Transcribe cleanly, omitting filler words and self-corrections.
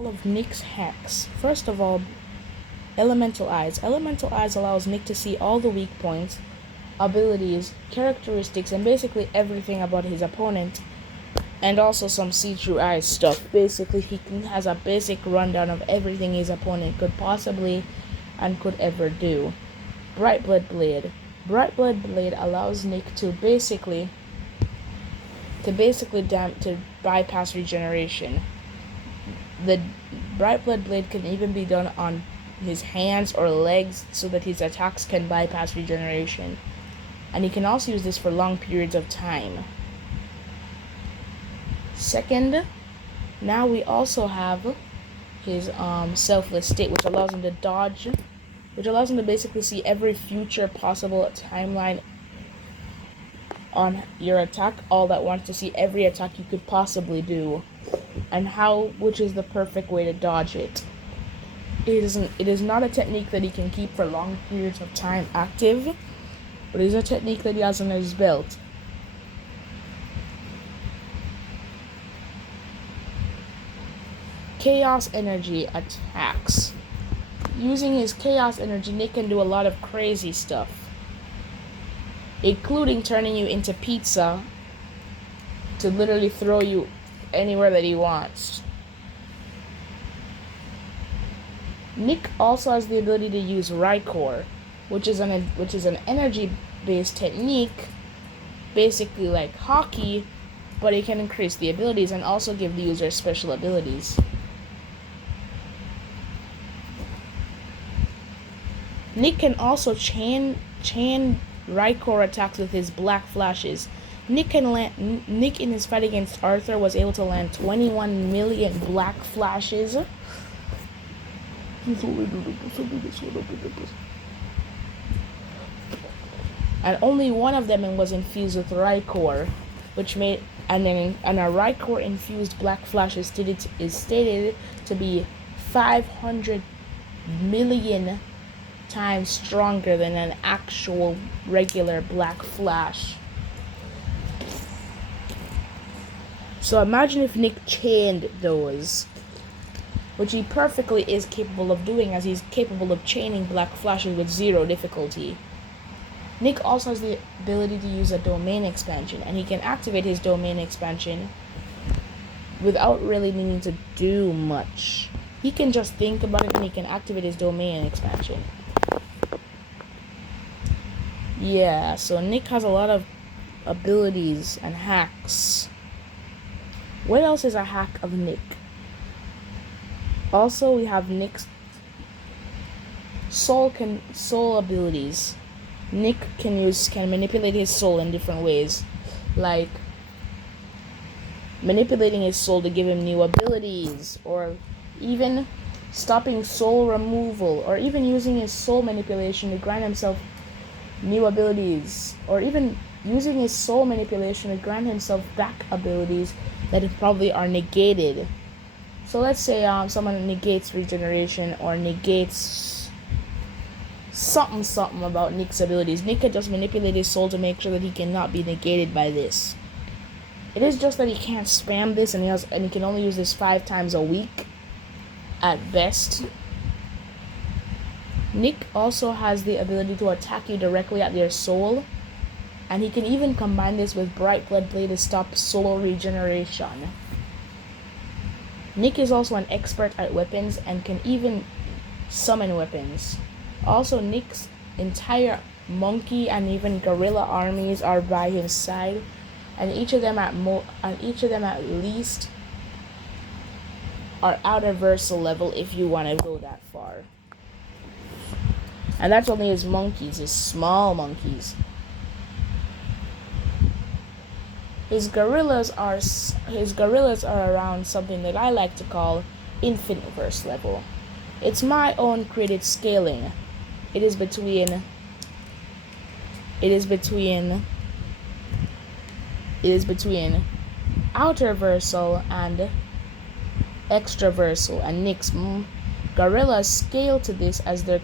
All of Nick's hacks. First of all, Elemental Eyes. Elemental Eyes allows Nick to see all the weak points, abilities, characteristics, and basically everything about his opponent, and also some see-through eyes stuff. Basically, has a basic rundown of everything his opponent could possibly and could ever do. Bright Blood Blade. Bright Blood Blade allows Nick to basically bypass regeneration. The Bright Blood Blade can even be done on his hands or legs so that his attacks can bypass regeneration. And he can also use this for long periods of time. Second, now we also have his Selfless State, which allows him to dodge, which allows him to basically see every future possible timeline on your attack, all that wants to see every attack you could possibly do, and which is the perfect way to dodge it. It is not a technique that he can keep for long periods of time active, but it is a technique that he has on his belt. Chaos Energy attacks. Using his Chaos Energy, Nick can do a lot of crazy stuff, including turning you into pizza to literally throw you anywhere that he wants. Nick also has the ability to use Raikou, which is an energy-based technique, basically like hockey, but it can increase the abilities and also give the user special abilities. Nick can also chain Raikou attacks with his black flashes. Nick in his fight against Arthur was able to land 21 million black flashes. And only one of them was infused with Raikou, which made a Raikou infused black flash is stated to be 500 million times stronger than an actual regular black flash. So imagine if Nick chained those, which he perfectly is capable of doing, as he's capable of chaining black flashes with 0 difficulty. Nick also has the ability to use a domain expansion, and he can activate his domain expansion without really needing to do much. He can just think about it and he can activate his domain expansion. Yeah, so Nick has a lot of abilities and hacks. What else is a hack of Nick? Also, we have Nick's soul abilities. Nick can manipulate his soul in different ways, like manipulating his soul to give him new abilities, or even stopping soul removal, or even using his soul manipulation to grant himself new abilities, or even using his soul manipulation to grant himself back abilities that probably are negated. So let's say someone negates regeneration or negates something about Nick's abilities. Nick could just manipulate his soul to make sure that he cannot be negated by this. It is just that he can't spam this, and he can only use this 5 times a week at best. Nick also has the ability to attack you directly at your soul, and he can even combine this with Bright Blood Blade to stop soul regeneration. Nick is also an expert at weapons and can even summon weapons. Also, Nick's entire monkey and even gorilla armies are by his side, and each of them at least are outer versal level if you want to go that far. And that's only his monkeys, his small monkeys. His gorillas are around something that I like to call infinite verse level. It's my own created scaling. It is between outer versal and extraversal, and Nick's gorillas scale to this as their